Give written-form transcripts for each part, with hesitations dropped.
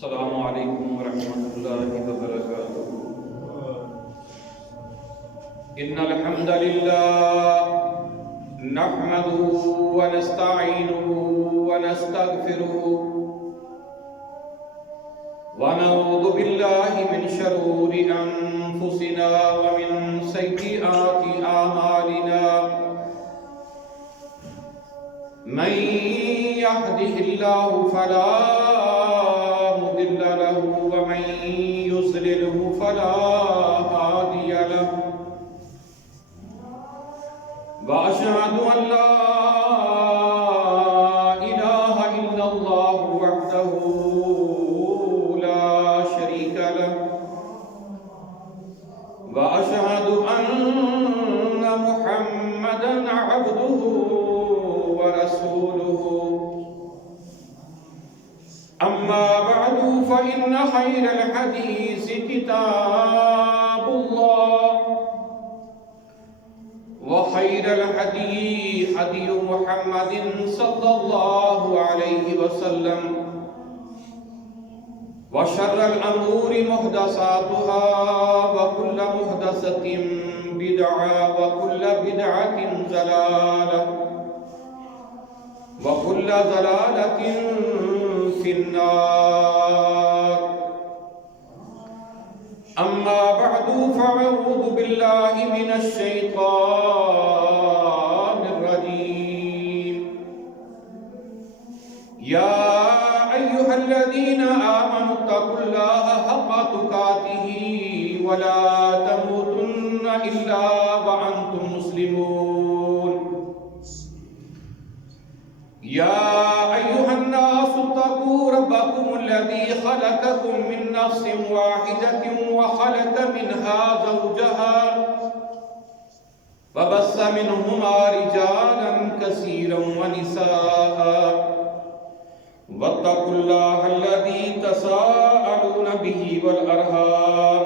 السلام علیکم ورحمۃ اللہ وبرکاتہ۔ ان الحمد للہ نحمده ونستعینه ونستغفره ونعوذ باللہ من شرور انفسنا ومن سیئات اعمالنا، من يهده الله فلا مضل له ومن يضلله فلا هادي له، وأشهد أن لا إله إلا الله وحده لا شريك له، وأشهد أن محمدا عبده ورسوله، أما بعد فإن خير الحديث كتاب الله، وخير الهدي هدي محمد صلى الله عليه وسلم، وشر الأمور محدثاتها وكل محدثة بدعة وكل بدعة ضلالة وكل ضلالة في النار۔ أما بعد فأعوذ بالله من الشيطان الرجيم۔ يا أيها الذين آمنوا اتقوا الله حق تقاته ولا تموتن إلا وأنتم مسلمون۔ يا أيها الناس اتقوا ربكم الذي خلقكم من نفس واحدة وخلق منها زوجها وبث منهما رجالا كثيرا ونساء، واتقوا الله الذي تساءلون به والأرحام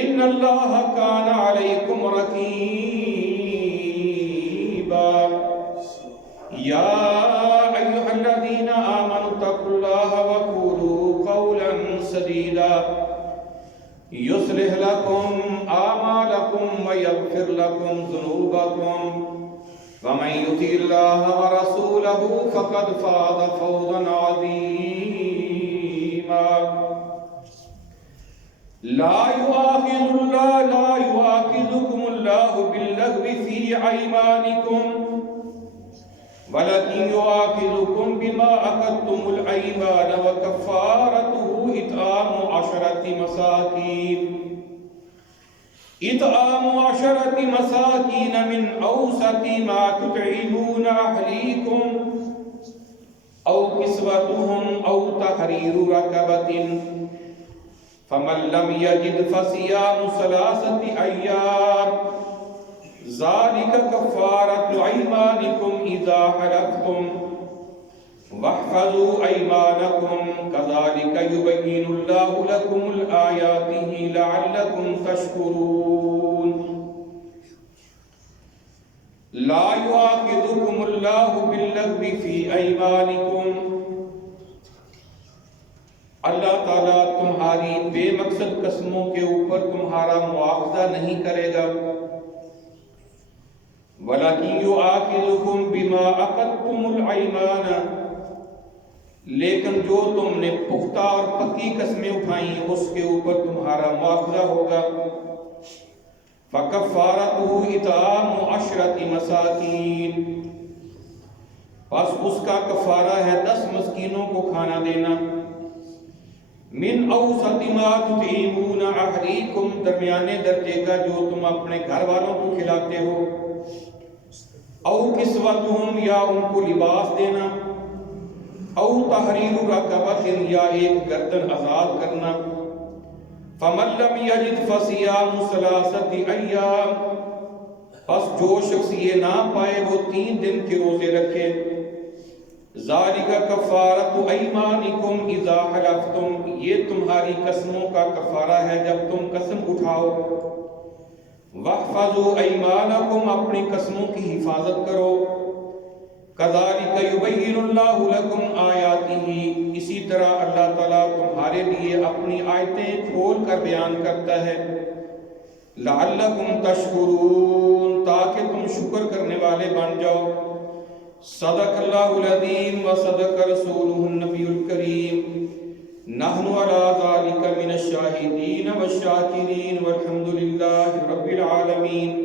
إن الله كان عليكم رقيبا۔ يا أيها الذين آمنوا اتقوا الله وقولوا قولا سديدا يصلح لكم أعمالكم ويغفر لكم ذنوبكم، ومن يطع الله ورسوله فقد فاز فوزا عظيما۔ لا يؤاخذكم الله باللغو في أيمانكم ولكن يؤاخذكم بما عقدتم الأيمان، وكفارته إطعام 10 مساكين من أوسط ما تطعمون أهليكم أو كسوتهم أو تحرير رقبة، فمن لم يجد فصيام 3 أيام ذلك كفارة أيمانكم إذا حلفتم، واحفظوا أيمانكم كذلك يبين الله لكم الآيات لعلكم تشكرون۔ لا يؤاخذكم الله باللغو في أيمانكم، اللہ تعالیٰ تمہاری بے مقصد قسموں کے اوپر تمہارا مواخذہ نہیں کرے گا، وَلَكِنْ يُؤَاخِذُكُمْ بِمَا عَقَدتُّمُ الْأَيْمَانَ، لیکن جو تم نے پختہ اور پکی قسمیں اٹھائیں اس کے اوپر تمہارا مواخذہ ہوگا۔ فَكَفَّارَتُهُ إِطْعَامُ 10 مساکین، پس اس کا کفارہ ہے 10 مسکینوں کو کھانا دینا۔ من اوسط ما تطعمون اہلیکم، درمیانے درجے کا جو تم اپنے گھر والوں کو کھلاتے ہو۔ او کسوتہم، یا ان کو لباس دینا۔ او تحریر رقبۃ، یا ایک گردن آزاد کرنا۔ فمن لم یجد فصیام 3 ایام، پس جو شخص یہ نہ پائے وہ 3 دن کے روزے رکھے۔ ذالک کفارۃ ایمانکم اذا حلفتم، یہ تمہاری قسموں کا کفارہ ہے جب تم قسم اٹھاؤ۔ واحفظوا ایمانکم، اپنی قسموں کی حفاظت کرو۔ کذالک یبین اللہ لکم آیاتہ، اسی طرح اللہ تعالیٰ اپنی آیتیں کھول کر بیان کرتا ہے، لعلکم تشکرون، تاکہ تم شکر کرنے والے بن جاؤ۔ صدق اللہ العظیم و صدق رسولہ النبی الکریم، نحن علی ذلک من الشاہدین والشاکرین والحمد للہ رب العالمین۔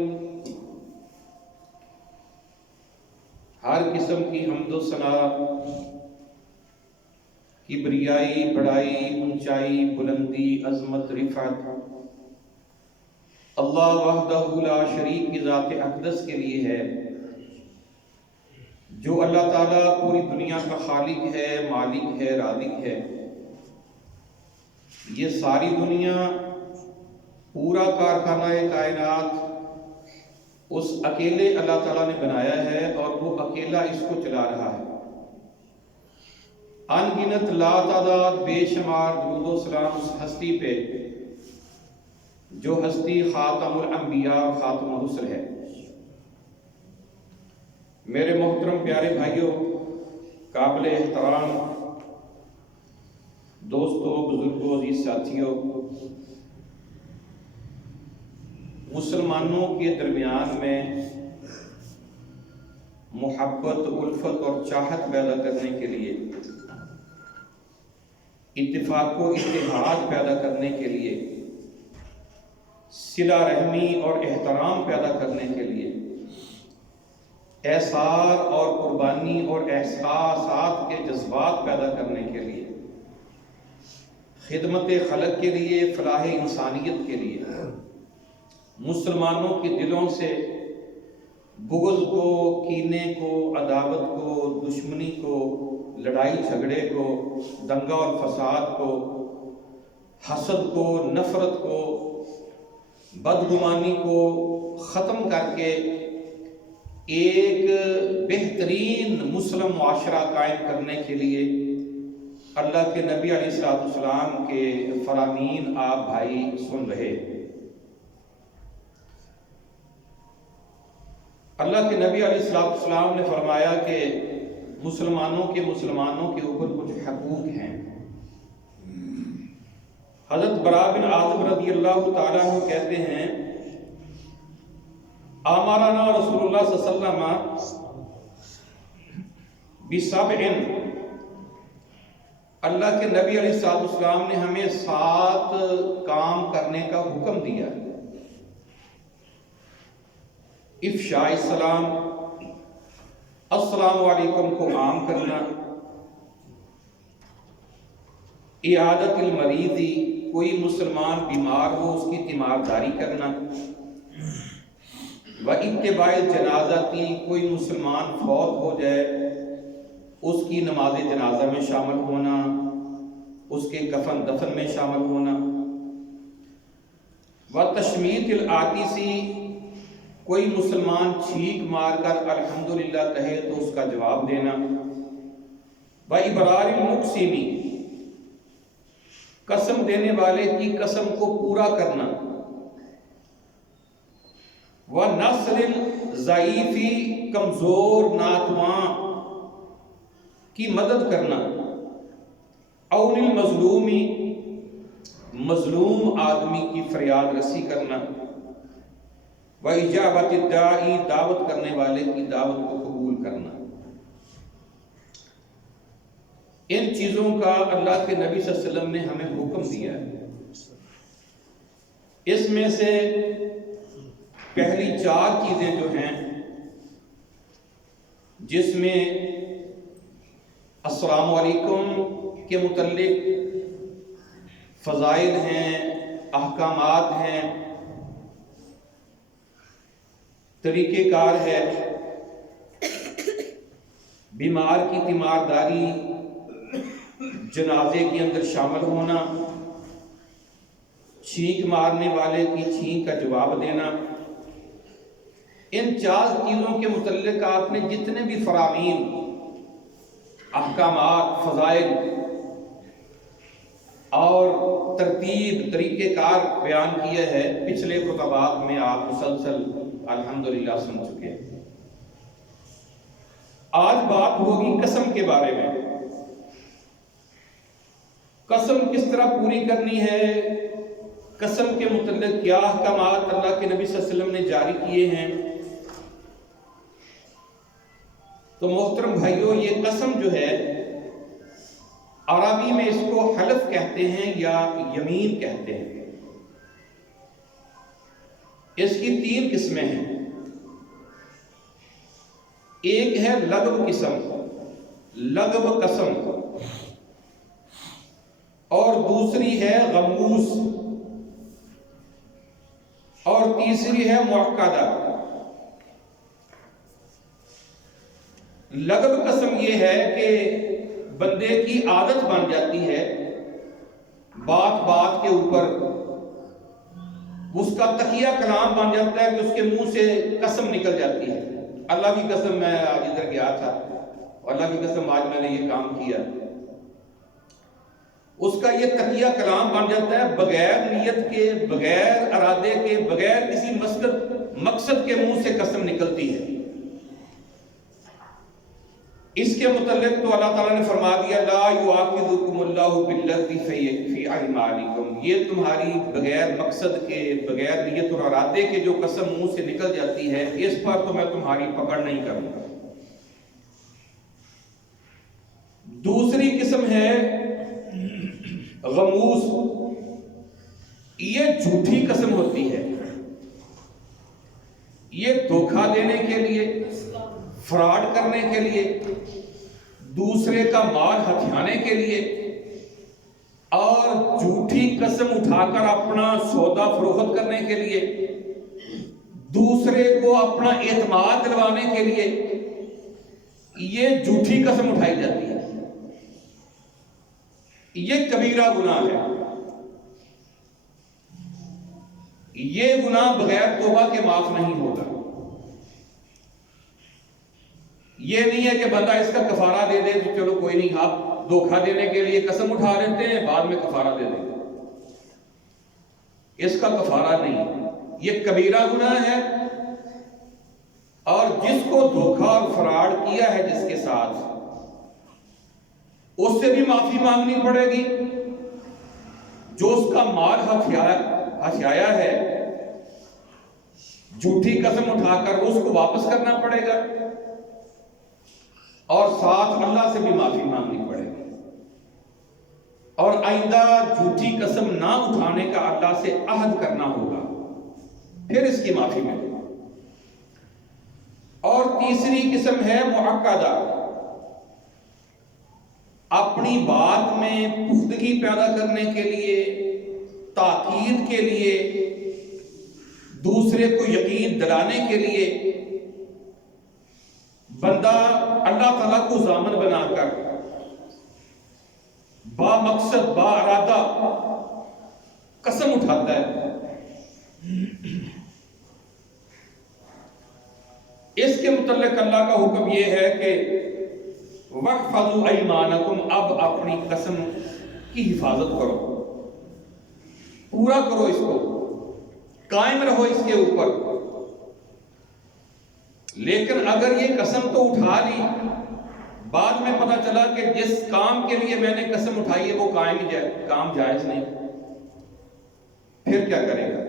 ہر قسم کی حمد و ثنا، کبریائی، بڑائی، اونچائی، بلندی، عظمت، رفعت اللہ وحدہ لا شریک کی ذات اقدس کے لیے ہے، جو اللہ تعالیٰ پوری دنیا کا خالق ہے، مالک ہے، رازق ہے۔ یہ ساری دنیا، پورا کارخانہ کائنات اس اکیلے اللہ تعالیٰ نے بنایا ہے اور وہ اکیلا اس کو چلا رہا ہے۔ ان گنت لا تعداد بے شمار درود و سلام اس ہستی پہ جو ہستی خاتم الانبیاء اور خاتم الرسل ہے۔ میرے محترم پیارے بھائیوں، قابل احترام دوستوں، بزرگوں، عزیز ساتھیوں، مسلمانوں کے درمیان میں محبت، الفت اور چاہت پیدا کرنے کے لیے، اتفاق و اتحاد پیدا کرنے کے لیے، صلہ رحمی اور احترام پیدا کرنے کے لیے، احسار اور قربانی اور احساسات کے جذبات پیدا کرنے کے لیے، خدمت خلق کے لیے، فلاح انسانیت کے لیے، مسلمانوں کے دلوں سے بغض کو، کینے کو، عداوت کو، دشمنی کو، لڑائی جھگڑے کو، دنگا اور فساد کو، حسد کو، نفرت کو، بدگمانی کو ختم کر کے ایک بہترین مسلم معاشرہ قائم کرنے کے لیے اللہ کے نبی علیہ السلام کے فرامین آپ بھائی سن رہے۔ اللہ کے نبی علیہ السلام نے فرمایا کہ مسلمانوں کے اوپر کچھ حقوق ہیں۔ حضرت براء بن عازب رضی اللہ تعالیٰ عنہ کہتے ہیں، امرنا رسول اللہ صلی اللہ علیہ وسلم بسبع، اللہ کے نبی علیہ السلام نے ہمیں 7 کام کرنے کا حکم دیا۔ افشاء السلام، السلام علیکم کو عام کرنا، عیادت المریضی، کوئی مسلمان بیمار ہو اس کی تیمارداری کرنا، واتباع الجنازتی، کوئی مسلمان فوت ہو جائے اس کی نماز جنازہ میں شامل ہونا، اس کے کفن دفن میں شامل ہونا، وتشمیت العاطسی، کوئی مسلمان چھینک مار کر الحمدللہ کہے تو اس کا جواب دینا، وابرار المقسمی، قسم دینے والے کی قسم کو پورا کرنا، ونصر الضعیفی، کمزور ناتواں کی مدد کرنا، عون المظلومی، مظلوم آدمی کی فریاد رسی کرنا، وإجابت الداعی، دعوت کرنے والے کی دعوت کو قبول کرنا۔ ان چیزوں کا اللہ کے نبی صلی اللہ علیہ وسلم نے ہمیں حکم دیا ہے۔ اس میں سے پہلی 4 چیزیں جو ہیں جس میں السلام علیکم کے متعلق فضائل ہیں، احکامات ہیں، طریقہ کار ہے، بیمار کی تیمارداری، جنازے کے اندر شامل ہونا، چھینک مارنے والے کی چھینک کا جواب دینا، ان 4 چیزوں کے متعلق آپ نے جتنے بھی فرامین، احکامات، فضائل اور ترتیب، طریقہ کار بیان کیا ہے، پچھلے خطبات میں آپ مسلسل الحمدللہ سن چکے ہیں۔ آج بات ہوگی قسم کے بارے میں۔ قسم کس طرح پوری کرنی ہے، قسم کے متعلق کیا احکامات اللہ کے نبی صلی اللہ علیہ وسلم نے جاری کیے ہیں۔ تو محترم بھائیوں، یہ قسم جو ہے عربی میں اس کو حلف کہتے ہیں یا یمین کہتے ہیں۔ اس کی 3 قسمیں ہیں۔ ایک ہے لغو قسم، لغو قسم، اور دوسری ہے غموس، اور تیسری ہے معقدہ۔ لغو قسم یہ ہے کہ بندے کی عادت بن جاتی ہے، بات بات کے اوپر اس کا تقیہ کلام بن جاتا ہے کہ اس کے منہ سے قسم نکل جاتی ہے۔ اللہ کی قسم میں آج ادھر گیا تھا، اللہ کی قسم آج میں نے یہ کام کیا۔ اس کا یہ تقیہ کلام بن جاتا ہے، بغیر نیت کے، بغیر ارادے کے، بغیر کسی مقصد کے منہ سے قسم نکلتی ہے۔ اس کے متعلق تو اللہ تعالیٰ نے فرما دیا لا یؤاخذکم اللہ باللغو فی ایمانکم، یہ تمہاری بغیر مقصد کے، بغیر نیت اور ارادے کے جو قسم منہ سے نکل جاتی ہے، اس پر تو میں تمہاری پکڑ نہیں کروں گا۔ دوسری قسم ہے غموس، یہ جھوٹی قسم ہوتی ہے، یہ دھوکہ دینے کے لیے، فراڈ کرنے کے لیے، دوسرے کا مال ہتھیانے کے لیے، اور جھوٹی قسم اٹھا کر اپنا سودا فروخت کرنے کے لیے، دوسرے کو اپنا اعتماد دلوانے کے لیے یہ جھوٹی قسم اٹھائی جاتی ہے۔ یہ کبیرہ گناہ ہے، یہ گناہ بغیر توبہ کے معاف نہیں ہوگا۔ یہ نہیں ہے کہ بندہ اس کا کفارہ دے دے تو چلو کوئی نہیں، آپ دھوکہ دینے کے لیے قسم اٹھا لیتے ہیں، بعد میں کفارہ دے دیں گے، اس کا کفارہ نہیں، یہ کبیرہ گناہ ہے۔ اور جس کو دھوکہ اور فراڈ کیا ہے جس کے ساتھ، اس سے بھی معافی مانگنی پڑے گی، جو اس کا مال ہتھیایا ہے جھوٹی قسم اٹھا کر اس کو واپس کرنا پڑے گا، اور ساتھ اللہ سے بھی معافی مانگنی پڑے گی، اور آئندہ جھوٹی قسم نہ اٹھانے کا اللہ سے عہد کرنا ہوگا، پھر اس کی معافی ملے گی۔ اور تیسری قسم ہے معقدہ، اپنی بات میں پختگی پیدا کرنے کے لیے، تاکید کے لیے، دوسرے کو یقین دلانے کے لیے بندہ اللہ تعالیٰ کو ضامن بنا کر با مقصد با ارادہ قسم اٹھاتا ہے۔ اس کے متعلق اللہ کا حکم یہ ہے کہ وَاحْفَظُوا أَيْمَانَكُمْ، اب اپنی قسم کی حفاظت کرو، پورا کرو، اس کو قائم رہو اس کے اوپر۔ لیکن اگر یہ قسم تو اٹھا لی، بعد میں پتہ چلا کہ جس کام کے لیے میں نے قسم اٹھائی ہے وہ کام جائز نہیں، پھر کیا کرے گا؟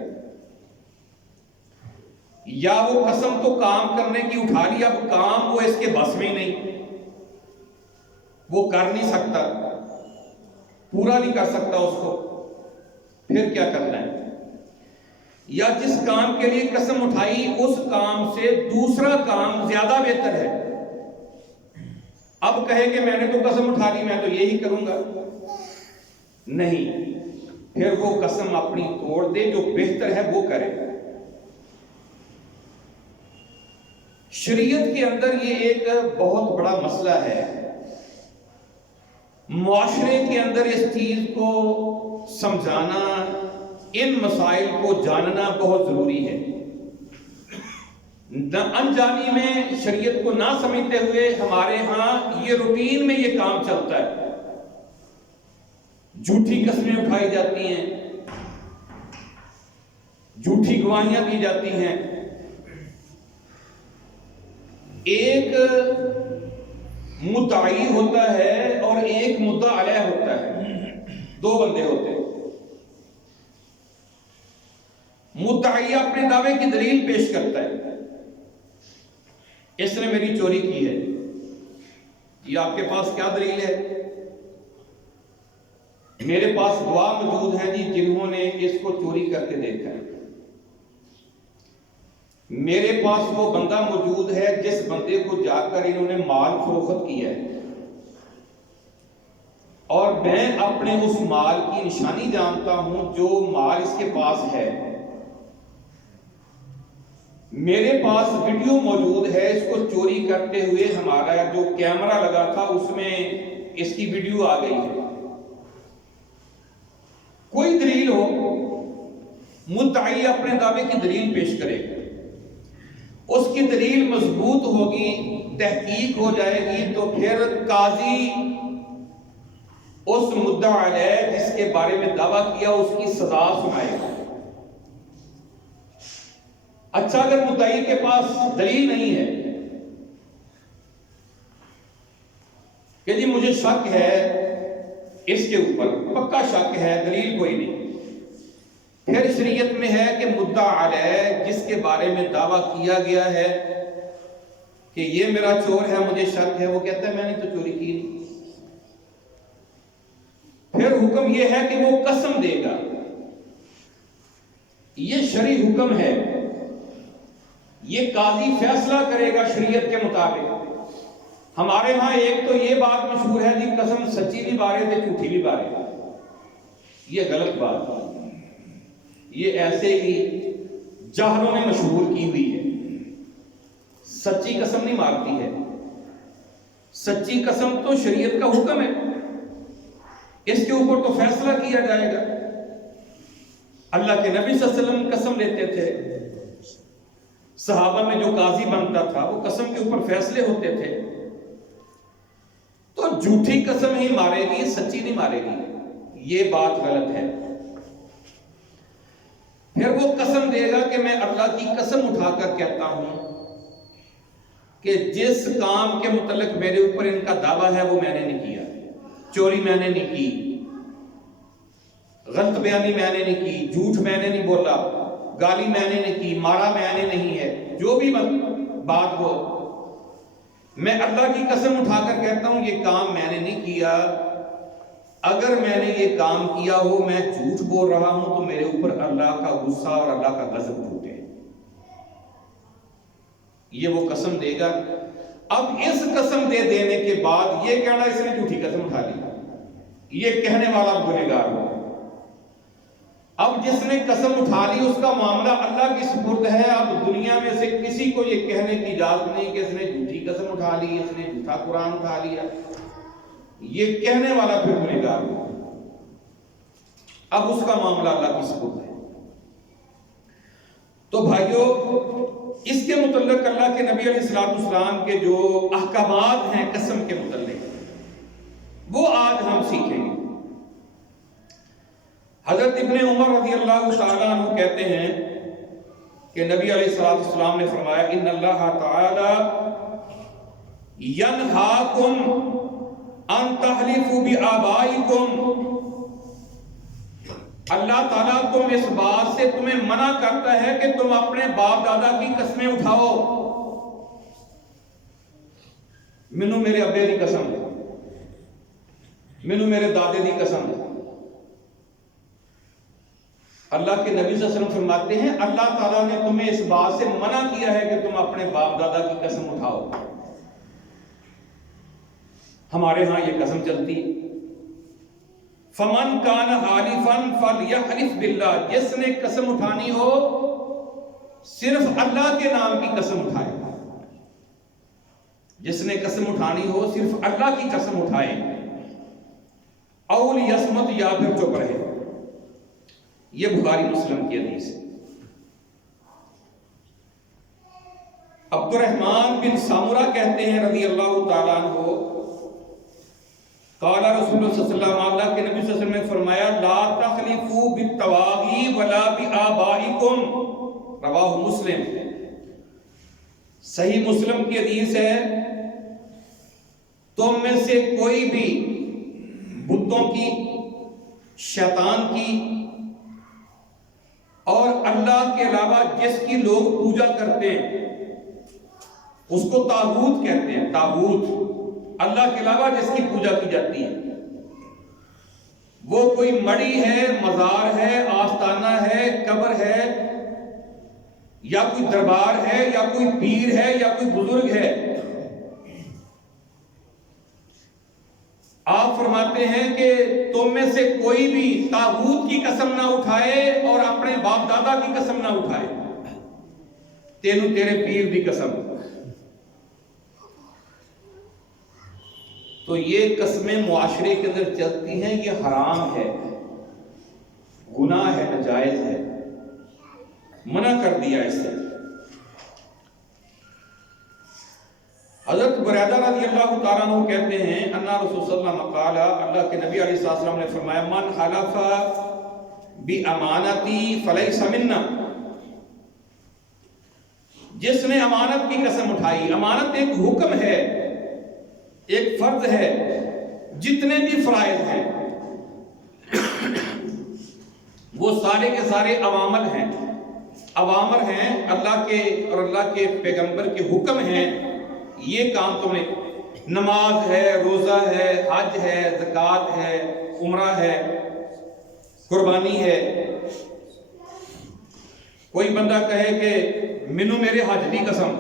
یا وہ قسم تو کام کرنے کی اٹھا لی، اب کام وہ اس کے بس میں ہی نہیں، وہ کر نہیں سکتا، پورا نہیں کر سکتا اس کو، پھر کیا کرنا ہے؟ یا جس کام کے لیے قسم اٹھائی اس کام سے دوسرا کام زیادہ بہتر ہے، اب کہے کہ میں نے تو قسم اٹھا لی، میں تو یہی کروں گا، نہیں، پھر وہ قسم اپنی توڑ دے، جو بہتر ہے وہ کرے۔ شریعت کے اندر یہ ایک بہت بڑا مسئلہ ہے، معاشرے کے اندر اس چیز کو سمجھانا، ان مسائل کو جاننا بہت ضروری ہے۔ انجانی میں شریعت کو نہ سمجھتے ہوئے ہمارے ہاں یہ روٹین میں یہ کام چلتا ہے، جھوٹی قسمیں اٹھائی جاتی ہیں، جھوٹی گواہیاں دی جاتی ہیں۔ ایک مدعی ہوتا ہے اور ایک مدعا علیہ ہوتا ہے۔ دو بندے ہوتے ہیں. مدعی اپنے دعوے کی دلیل پیش کرتا ہے، اس نے میری چوری کی ہے، یہ آپ کے پاس کیا دلیل ہے؟ میرے پاس گواہ موجود ہیں جی جنہوں نے اس کو چوری کرتے دیکھا ہے. میرے پاس وہ بندہ موجود ہے جس بندے کو جا کر انہوں نے مال فروخت کیا ہے، اور میں اپنے اس مال کی نشانی جانتا ہوں جو مال اس کے پاس ہے. میرے پاس ویڈیو موجود ہے اس کو چوری کرتے ہوئے، ہمارا جو کیمرہ لگا تھا اس میں اس کی ویڈیو آ گئی ہے. کوئی دلیل ہو، مدعی اپنے دعوے کی دلیل پیش کرے گا، اس کی دلیل مضبوط ہوگی، تحقیق ہو جائے گی، تو پھر قاضی اس مدعا علیہ جس کے بارے میں دعویٰ کیا اس کی سزا سنائے گا. اچھا، اگر مدعی کے پاس دلیل نہیں ہے کہ جی مجھے شک ہے اس کے اوپر، پکا شک ہے، دلیل کوئی نہیں، پھر شریعت میں ہے کہ مدعا علیہ جس کے بارے میں دعویٰ کیا گیا ہے کہ یہ میرا چور ہے، مجھے شک ہے، وہ کہتا ہے میں نے تو چوری کی نہیں. پھر حکم یہ ہے کہ وہ قسم دے گا. یہ شرعی حکم ہے، یہ قاضی فیصلہ کرے گا شریعت کے مطابق. ہمارے ہاں ایک تو یہ بات مشہور ہے جی قسم سچی بھی بارے تھے جھوٹی بھی بارے. یہ غلط بات، یہ ایسے ہی جاہلوں نے مشہور کی ہوئی ہے. سچی قسم نہیں مارتی ہے، سچی قسم تو شریعت کا حکم ہے، اس کے اوپر تو فیصلہ کیا جائے گا. اللہ کے نبی صلی اللہ علیہ وسلم قسم لیتے تھے، صحابہ میں جو قاضی بنتا تھا وہ قسم کے اوپر فیصلے ہوتے تھے. تو جھوٹی قسم ہی مارے گی، سچی نہیں مارے گی، یہ بات غلط ہے. پھر وہ قسم دے گا کہ میں اللہ کی قسم اٹھا کر کہتا ہوں کہ جس کام کے متعلق میرے اوپر ان کا دعویٰ ہے وہ میں نے نہیں کیا، چوری میں نے نہیں کی، غلط بیانی میں نے نہیں کی، جھوٹ میں نے نہیں بولا، گالی میں نے نہیں کی، مارا میں نے نہیں ہے، جو بھی بات ہو، میں اللہ کی قسم اٹھا کر کہتا ہوں یہ کام میں نے نہیں کیا. اگر میں نے یہ کام کیا ہو، میں جھوٹ بول رہا ہوں، تو میرے اوپر اللہ کا غصہ اور اللہ کا غضب ٹوٹے. یہ وہ قسم دے گا. اب اس قسم دے دینے کے بعد یہ کہنا اس نے جھوٹی قسم اٹھا لی، یہ کہنے والا گنہگار ہو. اب جس نے قسم اٹھا لی اس کا معاملہ اللہ کی سپرد ہے. اب دنیا میں سے کسی کو یہ کہنے کی اجازت نہیں کہ اس نے جھوٹی قسم اٹھا لی، اس نے جھوٹا قرآن اٹھا لیا. یہ کہنے والا پھر گنہگار ہو. اب اس کا معاملہ اللہ کی سپرد ہے. تو بھائیو، اس کے متعلق اللہ کے نبی علیہ السلام کے جو احکامات ہیں قسم کے متعلق، وہ آج ہم سیکھیں گے. حضرت ابن عمر رضی اللہ تعالیٰ عنہ کہتے ہیں کہ نبی علیہ السلام نے فرمایا ان اللہ تعالی ینہاکم ان تحلفوا بآبائکم. اللہ تعالیٰ تم اس بات سے تمہیں منع کرتا ہے کہ تم اپنے باپ دادا کی قسمیں اٹھاؤ. مینوں میرے ابے دی قسم، مینوں میرے دادے دی قسم. اللہ کے نبی صلی اللہ علیہ وسلم فرماتے ہیں اللہ تعالیٰ نے تمہیں اس بات سے منع کیا ہے کہ تم اپنے باپ دادا کی قسم اٹھاؤ. ہمارے ہاں یہ قسم چلتی ہے. فمن کان حالفا فلیحلف باللہ، جس نے قسم اٹھانی ہو صرف اللہ کے نام کی قسم اٹھائے. جس نے قسم اٹھانی ہو صرف اللہ کی قسم اٹھائے. او لیصمت، یا پھر چپ رہے. یہ بخاری مسلم کی حدیث ہے. عبد الرحمن بن سامورہ کہتے ہیں رضی اللہ تعالیٰ عنہ، قال رسول اللہ صلی اللہ علیہ وسلم، اللہ کے نبی صلی اللہ علیہ وسلم نے فرمایا لا تخلفوا بالتواغی ولا بآبائکم، رواہ مسلم. صحیح مسلم کی حدیث ہے، تم میں سے کوئی بھی بتوں کی، شیطان کی اور اللہ کے علاوہ جس کی لوگ پوجا کرتے ہیں اس کو طاغوت کہتے ہیں. طاغوت اللہ کے علاوہ جس کی پوجا کی جاتی ہے، وہ کوئی مڑی ہے، مزار ہے، آستانہ ہے، قبر ہے، یا کوئی دربار ہے، یا کوئی پیر ہے، یا کوئی بزرگ ہے. آپ فرماتے ہیں کہ تم میں سے کوئی بھی طاغوت کی قسم نہ اٹھائے اور اپنے باپ دادا کی قسم نہ اٹھائے. تینوں تیرے پیر دی قسم. تو یہ قسمیں معاشرے کے اندر چلتی ہیں، یہ حرام ہے، گناہ ہے، ناجائز ہے، منع کر دیا اس سے. حضرت بریدہ رضی اللہ تعالیٰ عنہ کہتے ہیں ان رسول صلی اللہ علیہ وسلم قال، اللہ کے نبی علیہ السلام نے فرمایا من حلف بامانتی فلیس منا، جس نے امانت کی قسم اٹھائی. امانت ایک حکم ہے، ایک فرض ہے. جتنے بھی فرائض ہیں وہ سارے کے سارے عوامل ہیں، اوامر ہیں، اللہ کے اور اللہ کے پیغمبر کے حکم ہیں. یہ کام تم نے، نماز ہے، روزہ ہے، حج ہے، زکوٰۃ ہے، عمرہ ہے، قربانی ہے. کوئی بندہ کہے کہ مینوں میرے حج دی قسم،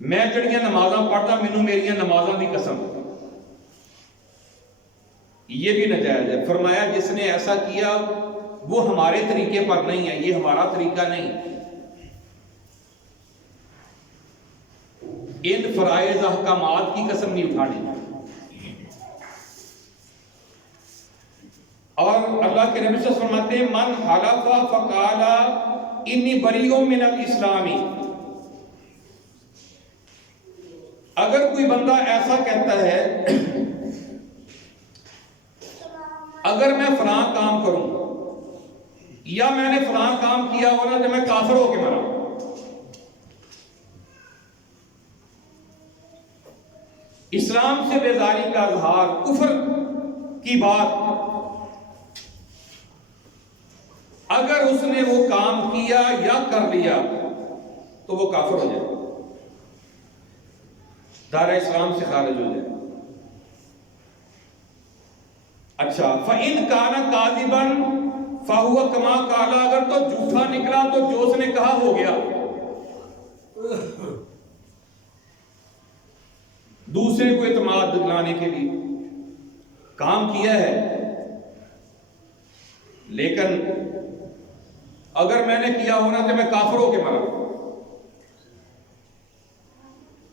میں جڑیاں نمازاں پڑھتا مینوں میریاں نمازاں دی قسم، یہ بھی ناجائز ہے. فرمایا جس نے ایسا کیا وہ ہمارے طریقے پر نہیں ہے، یہ ہمارا طریقہ نہیں. ان فرائض احکامات کی قسم نہیں اٹھانی. اور اللہ کے نبی صلی اللہ علیہ وسلم فرماتے ہیں من حلف فقال انی بریء من الاسلام، اگر کوئی بندہ ایسا کہتا ہے اگر میں فلاں کام کروں یا میں نے فلاں کام کیا ہونا تو میں کافر ہو کے مرا، اسلام سے بیزاری کا اظہار، کفر کی بات، اگر اس نے وہ کام کیا یا کر لیا تو وہ کافر ہو جائے، دائرہ اسلام سے خارج ہو جائے. اچھا فَإِنْ كَانَ كَاذِبًا فَهُوَ كَمَا قَالَ، اگر تو جھوٹا نکلا تو جو اس نے کہا ہو گیا. دوسرے کو اعتماد دلانے کے لیے کام کیا ہے، لیکن اگر میں نے کیا ہونا تو میں کافر ہو کے مرا.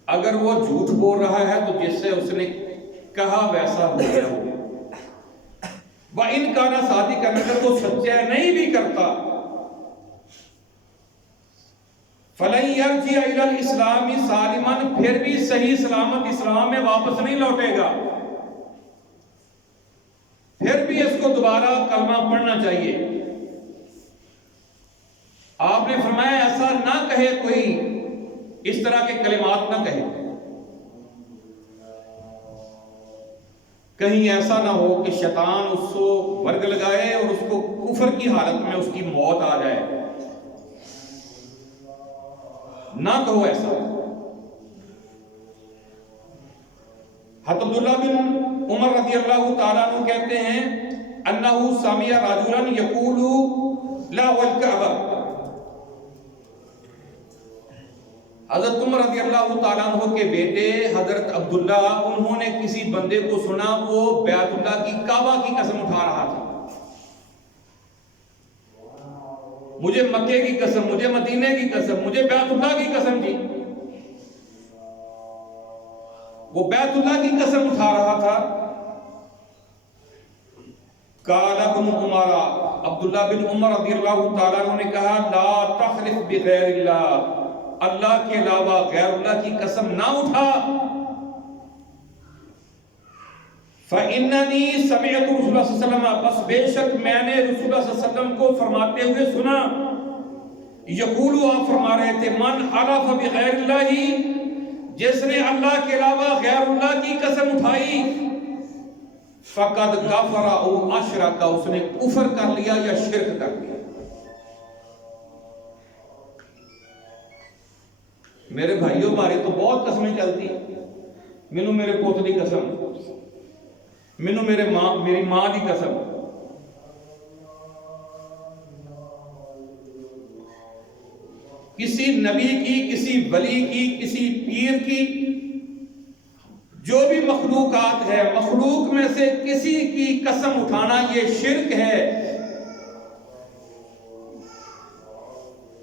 اگر وہ جھوٹ بول رہا ہے تو جس سے اس نے کہا ویسا ہو گیا ہو. وَإِنْ كَانَ صَادِقًا، اگر وہ سچا نہیں بھی کرتا فَلَنْ يَرْجِعَ إِلَى الْإِسْلَامِ سَالِمًا، پھر بھی صحیح سلامت اسلام میں واپس نہیں لوٹے گا، پھر بھی اس کو دوبارہ کلمہ پڑھنا چاہیے. آپ نے فرمایا ایسا نہ کہے، کوئی اس طرح کے کلمات نہ کہے، کہیں ایسا نہ ہو کہ شیطان اس کو ورگ لگائے اور اس کو کفر کی حالت میں اس کی موت آ جائے. نہ کہو ایسا. حضرت عبداللہ بن عمر رضی اللہ تعالیٰ عنہ کہتے ہیں انہو سمع رجلا یقول لا والکعبہ، حضرت عمر رضی اللہ تعالیٰ عنہ کے بیٹے حضرت عبداللہ، انہوں نے کسی بندے کو سنا وہ بیت اللہ کی کعبہ کی قسم اٹھا رہا تھا. مجھے مکے کی قسم، مجھے مدینے کی قسم، مجھے بیت اللہ کی قسم جی. وہ بیت اللہ کی قسم اٹھا رہا تھا. قال ابن عمر، عبداللہ بن عمر رضی اللہ تعالیٰ عنہ نے کہا لا تحلف بغیر اللہ، اللہ کے علاوہ غیر اللہ کی قسم نہ اٹھا. فَإِنَّنِي سَمِعْتُ رسول اللہ صلی اللہ علیہ وسلم، بس بے شک میں نے رسول اللہ صلی اللہ علیہ وسلم کو فرماتے ہوئے سنا. یقول، آپ فرما رہے تھے من حلف بغیر اللہ، جس نے اللہ کے علاوہ غیر اللہ کی قسم اٹھائی فقد کفر او اشرک، اس نے کفر کر لیا یا شرک کر لیا۔ میرے بھائیوں ہماری تو بہت قسمیں چلتی، مینوں میرے پوت دی قسم، مینوں میری ماں دی قسم۔ کسی نبی کی، کسی ولی کی، کسی پیر کی، جو بھی مخلوقات ہے، مخلوق میں سے کسی کی قسم اٹھانا یہ شرک ہے۔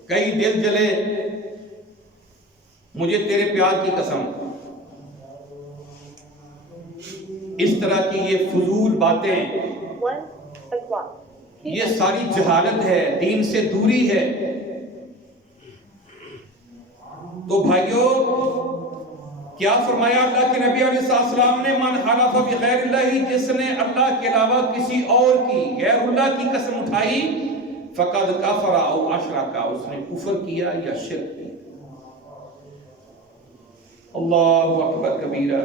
کئی دل جلے، مجھے تیرے پیار کی قسم، اس طرح کی یہ فضول باتیں، یہ ساری جہالت ہے، دین سے دوری ہے۔ تو بھائیو کیا فرمایا اللہ کے نبی علیہ السلام نے؟ من حلف بغیر اللہ، جس نے اللہ کے علاوہ کسی اور کی، غیر اللہ کی قسم اٹھائی، فقد کفر او اشرک، اس نے کفر کیا یا شرک کیا۔ اللہ اکبر کبیرہ۔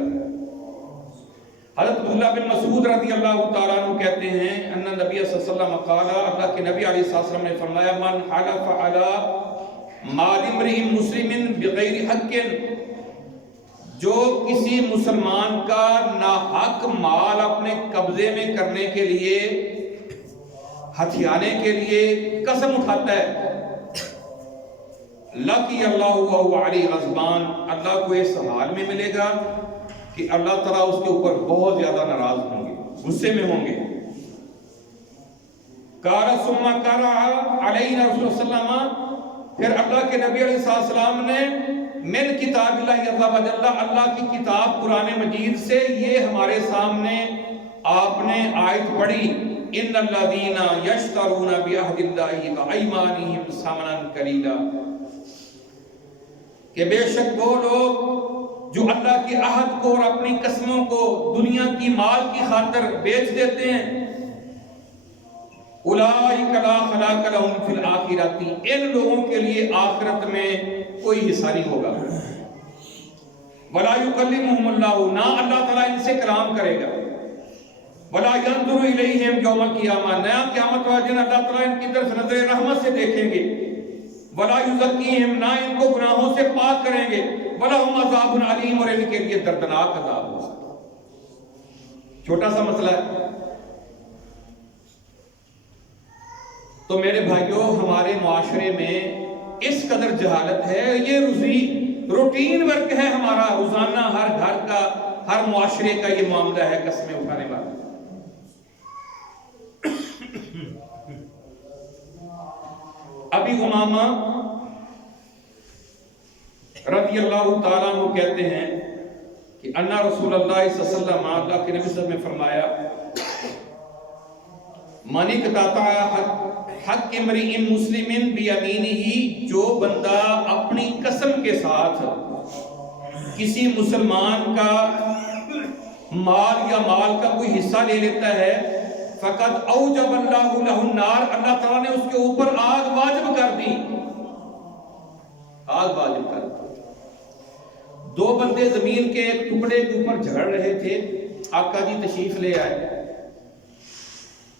حضرت عبداللہ بن مسعود رضی اللہ تعالیٰ عنہ کہتے ہیں ان نبی صلی اللہ علیہ وسلم قال، اللہ کے نبی علیہ السلام نے فرمایا، من حلف علی مال امرئ مسلم بغیر حق، جو کسی مسلمان کا ناحق مال اپنے قبضے میں کرنے کے لیے، ہتھیانے کے لیے قسم اٹھاتا ہے، لقی اللہ وہو علیہ غضبان، اللہ کو اس حال میں ملے گا کہ اللہ تعالیٰ اس کے اوپر بہت زیادہ ناراض ہوں گے، غصے میں ہوں گے۔ قال ثم قرأ علینا رسول صلی اللہ علیہ وسلم، پھر اللہ کے نبی علیہ السلام نے من کتاب اللہ عز و جل، اللہ کی کتاب قرآن مجید سے یہ ہمارے سامنے آپ نے آیت پڑھی، ان الذین یشترون بعہد اللہ وایمانہم ثمنا قلیلا، کہ بے شک وہ لوگ جو اللہ کے عہد کو اور اپنی قسموں کو دنیا کی مال کی خاطر بیچ دیتے ہیں، اولئک لا خلاق لہم فی الآخرۃ، ان لوگوں کے لیے آخرت میں کوئی حصہ نہیں ہوگا۔ ولا یکلمہم اللہ، نہ اللہ تعالیٰ ان سے کلام کرے گا۔ ولا ینظر الیہم یوم القیامہ، نیا قیامت والے دن اللہ تعالیٰ ان کی طرف نظر رحمت سے دیکھیں گے۔ ولا یزکیہم، نہ ان کو گناہوں سے پاک کریں گے۔ ولہم عذاب علیم، اور ان کے لیے دردناک عذاب ہوگا۔ چھوٹا سا مسئلہ ہے۔ تو میرے بھائیوں، ہمارے معاشرے میں اس قدر جہالت ہے، یہ روٹین ورک ہے ہمارا، روزانہ ہر گھر کا، ہر معاشرے کا یہ معاملہ ہے قسمیں اٹھانے والا۔ ابی امامہ رضی اللہ تعالیٰ عنہ کہتے ہیں کہ ان رسول اللہ صلی اللہ علیہ وسلم، اللہ کے نبی صلی اللہ علیہ وسلم نے فرمایا، من اقتطع حق امرئ مسلم بیمینہ، جو بندہ اپنی قسم کے ساتھ کسی مسلمان کا مال یا مال کا کوئی حصہ لے لیتا ہے، فقد اوجب اللہ لہ النار، اللہ تعالیٰ نے اس کے اوپر آگ واجب کر دی، آگ واجب کر دی۔ دو بندے زمین کے ایک ٹکڑے کے اوپر جھگڑ رہے تھے، آقا جی تشریف لے آئے،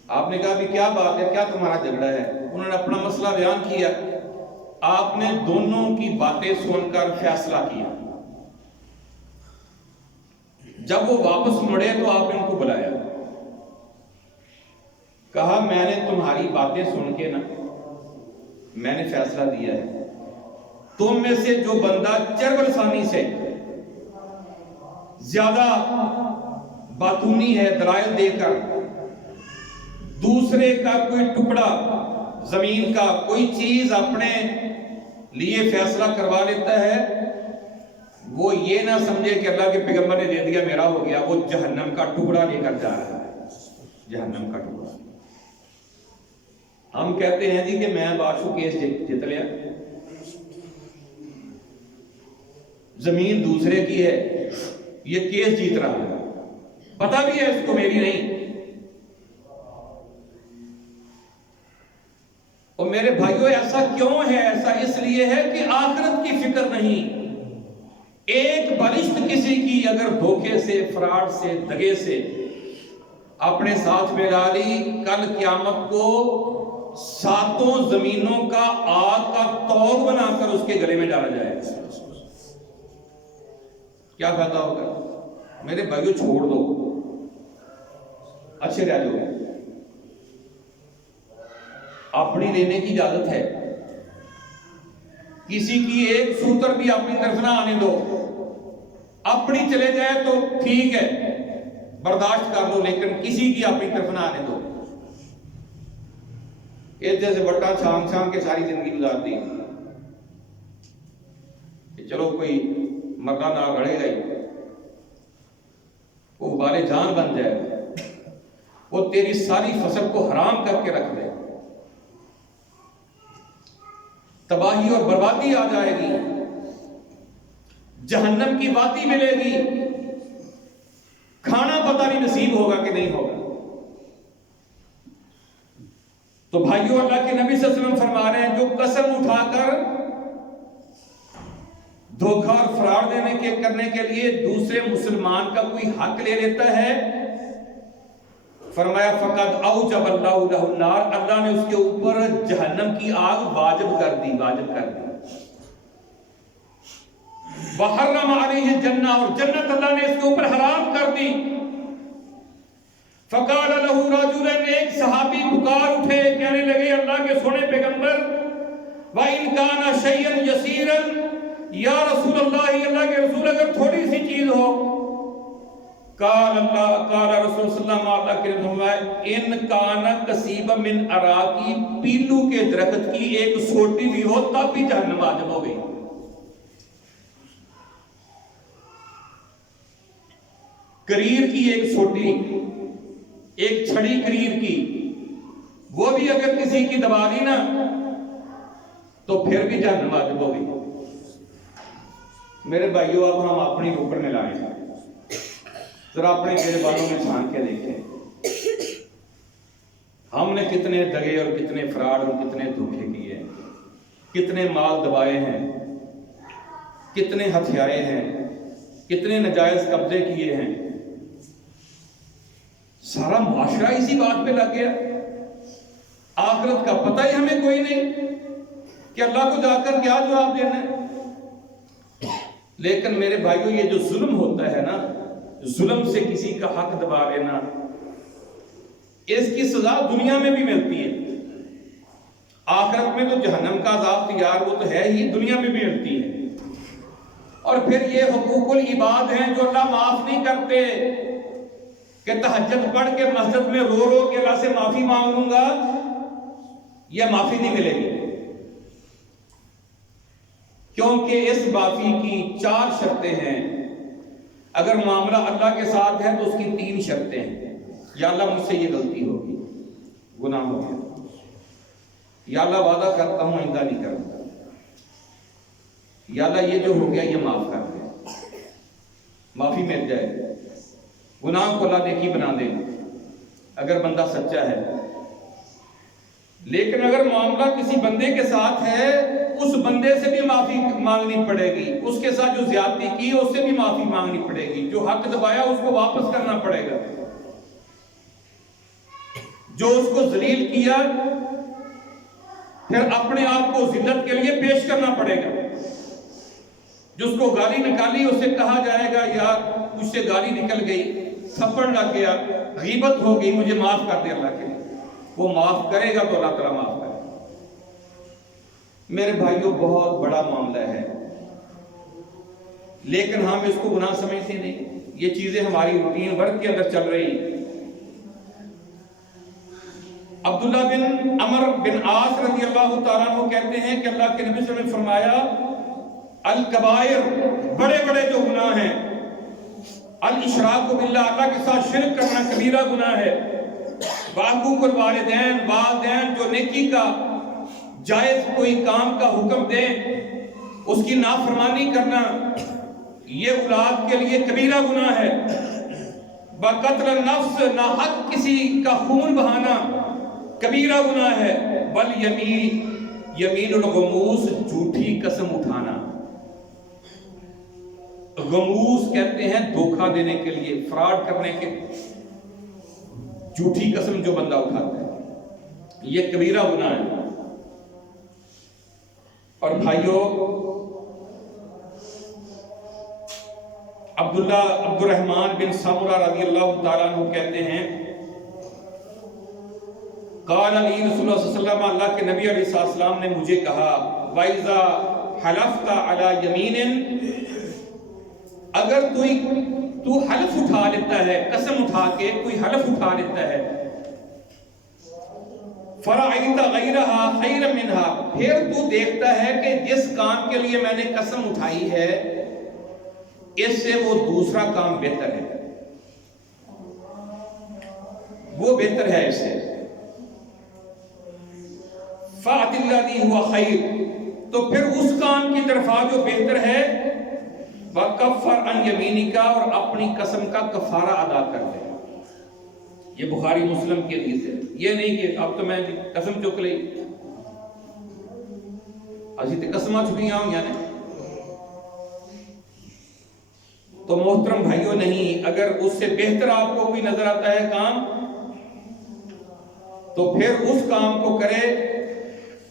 آپ نے کہا بھی کیا بات ہے، کیا تمہارا جھگڑا ہے؟ انہوں نے اپنا مسئلہ بیان کیا، آپ نے دونوں کی باتیں سن کر فیصلہ کیا۔ جب وہ واپس مڑے تو آپ نے ان کو بلایا، کہا میں نے تمہاری باتیں سن کے نا، میں نے فیصلہ دیا ہے، تم میں سے جو بندہ چرب لسانی سے زیادہ باتونی ہے، دلائل دے کر دوسرے کا کوئی ٹکڑا زمین کا کوئی چیز اپنے لیے فیصلہ کروا لیتا ہے، وہ یہ نہ سمجھے کہ اللہ کے پیغمبر نے دے دیا میرا ہو گیا، وہ جہنم کا ٹکڑا لے کر جا رہا ہے، جہنم کا ٹکڑا۔ ہم کہتے ہیں جی کہ میں باشو کیس جیت لیا، زمین دوسرے کی ہے، یہ کیس جیت رہا ہے، پتہ بھی ہے اس کو میری نہیں۔ اور میرے بھائیوں ایسا کیوں ہے؟ ایسا اس لیے ہے کہ آخرت کی فکر نہیں۔ ایک بالشت کسی کی اگر دھوکے سے، فراڈ سے، دغے سے اپنے ساتھ ملا لی، کل قیامت کو 7 زمینوں کا آگ کا توغ بنا کر اس کے گلے میں ڈالا جائے گا۔ کیا فائدہ ہوگا؟ میرے بھائیو چھوڑ دو، اچھے رہ جاؤ، اپنی لینے کی اجازت ہے، کسی کی ایک سوتر بھی اپنی طرف نہ آنے دو، اپنی چلے جائے تو ٹھیک ہے برداشت کر لو، لیکن کسی کی اپنی طرف نہ آنے دو۔ ایسے سے بٹا چھان کے ساری زندگی گزار دی کہ چلو کوئی مردہ نہ گڑے گا ہی، وہ بارے جان بن جائے گا، وہ تیری ساری فصل کو حرام کر کے رکھ دے، تباہی اور بربادی آ جائے گی، جہنم کی وادی ملے گی، کھانا پتہ نہیں نصیب ہوگا کہ نہیں ہوگا۔ تو بھائیو، اللہ کے نبی صلی اللہ علیہ وسلم فرما رہے ہیں جو قسم اٹھا کر دھوکہ اور فراڈ کرنے کے لیے دوسرے مسلمان کا کوئی حق لے لیتا ہے، فرمایا فقد اوجب اللہ لہ النار، اللہ نے اس کے اوپر جہنم کی آگ واجب کر دی۔ وحرم علیہ الجنہ، اور جنت اللہ نے اس کے اوپر حرام کر دی۔ فقال لہ رجل، ایک صحابی پکار اٹھے، کہنے لگے اللہ کے سونے پیغمبر، وَإِنْ كَانَ شَيْئًا يَسِيرًا، یا رسول اللہ کے رسول اگر تھوڑی سی چیز ہو، قال رسول صلی اللہ علیہ وسلم، اللہ کے رسول، ان کان کسیب من اراکی، پیلو کے درخت کی ایک سوٹی بھی ہو تب بھی جہنم واجب ہو گئی۔ کریر کی ایک سوٹی، ایک چھڑی کریر کی، وہ بھی اگر کسی کی دبا دی نا تو پھر بھی جہنم واجب ہو گئی۔ میرے بھائیو، اب ہم اپنی اوپر میں لائیں، ذرا اپنے گریبانوں میں چھان کے دیکھیں، ہم نے کتنے دگے اور کتنے فراڈ اور کتنے دھوکے کیے ہیں، کتنے مال دبائے ہیں، کتنے ہتھیارے ہیں، کتنے نجائز قبضے کیے ہیں۔ سارا معاشرہ اسی بات پہ لگ گیا، آخرت کا پتہ ہی ہمیں کوئی نہیں کہ اللہ کو جا کر کیا جواب دینا ہے۔ لیکن میرے بھائیو، یہ جو ظلم ہوتا ہے نا، ظلم سے کسی کا حق دبا لینا، اس کی سزا دنیا میں بھی ملتی ہے، آخرت میں تو جہنم کا عذاب تیار وہ تو ہے ہی، دنیا میں بھی ملتی ہے۔ اور پھر یہ حقوق العباد ہیں جو اللہ معاف نہیں کرتے، کہ تہجد پڑھ کے مسجد میں رو رو کے اللہ سے معافی مانگ لوں گا، یہ معافی نہیں ملے گی، کیونکہ اس معافی کی 4 شرطیں ہیں۔ اگر معاملہ اللہ کے ساتھ ہے تو اس کی 3 شرطیں ہیں۔ یا اللہ مجھ سے یہ غلطی ہوگی، گناہ ہو گیا، یا اللہ وعدہ کرتا ہوں آئندہ نہیں کروں، یا اللہ یہ جو ہو گیا یہ معاف کر دے، معافی مل جائے، گناہ کو اللہ نیکی بنا دے اگر بندہ سچا ہے۔ لیکن اگر معاملہ کسی بندے کے ساتھ ہے، اس بندے سے بھی معافی مانگنی پڑے گی، اس کے ساتھ جو زیادتی کی اس سے بھی معافی مانگنی پڑے گی، جو حق دبایا اس کو واپس کرنا پڑے گا، جو اس کو ذلیل کیا پھر اپنے آپ کو ذلت کے لیے پیش کرنا پڑے گا، جس کو گالی نکالی اسے کہا جائے گا یار مجھ سے گالی نکل گئی، تھپڑ لگ گیا، غیبت ہو گئی، مجھے معاف کر دے اللہ کے لیے، وہ معاف کرے گا تو اللہ تعالیٰ معاف کرے۔ میرے بھائیوں، بہت بڑا معاملہ ہے، لیکن ہم اس کو گناہ سمجھتے نہیں، یہ چیزیں ہماری روٹین ورک کے اندر چل رہی۔ عبداللہ بن عمر بن عاص رضی اللہ تعالیٰ عنہ کہتے ہیں کہ اللہ کے نبی صلی اللہ علیہ وسلم نے فرمایا، الکبائر، بڑے بڑے جو گناہ ہیں، الاشراک باللہ، اللہ کے ساتھ شرک کرنا کبیرہ گناہ ہے، وعقوق الوالدین، والدین جو نیکی کا جائز کوئی کام کا حکم دے اس کی نافرمانی کرنا، یہ اولاد کے لیے کبیرہ گناہ ہے، بقتل النفس، ناحق کسی کا خون بہانا کبیرہ گناہ ہے، بل یمین الغموس، جھوٹی قسم اٹھانا، غموس کہتے ہیں دھوکہ دینے کے لیے، فراڈ کرنے کے، جھوٹی قسم جو بندہ اٹھاتا ہے یہ کبیرہ گناہ ہے۔ اور بھائیوں، عبد الرحمن بن سمرہ رضی اللہ تعالیٰ عنہ کہتے ہیں قال علی رسول اللہ صلی اللہ علیہ وسلم، اللہ کے نبی علیہ السلام نے مجھے کہا وَإِذَا حَلَفْتَ عَلَى يَمِينٍ، اگر تو حلف اٹھا لیتا ہے، قسم اٹھا کے کوئی حلف اٹھا لیتا ہے، فَرَأَيْتَ غَيْرَهَا خَيْرًا مِنْهَا، پھر تو دیکھتا ہے کہ جس کام کے لیے میں نے قسم اٹھائی ہے اس سے وہ دوسرا کام بہتر ہے، وہ بہتر ہے اس سے، فَأْتِ الَّذِي هُوَ خَيْرٌ، تو پھر اس کام کی طرف آ جو بہتر ہے، وَكَفَّرْ عَنْ يَمِينِكَ، اور اپنی قسم کا کفارہ ادا کر دے۔ یہ بخاری مسلم کی حدیث ہے۔ یہ نہیں کہ اب تو میں قسم چک لی، اسی تے قسمہ چھٹیاں ہوئی نے۔ تو محترم بھائیوں، نہیں، اگر اس سے بہتر آپ کو کوئی نظر آتا ہے کام تو پھر اس کام کو کرے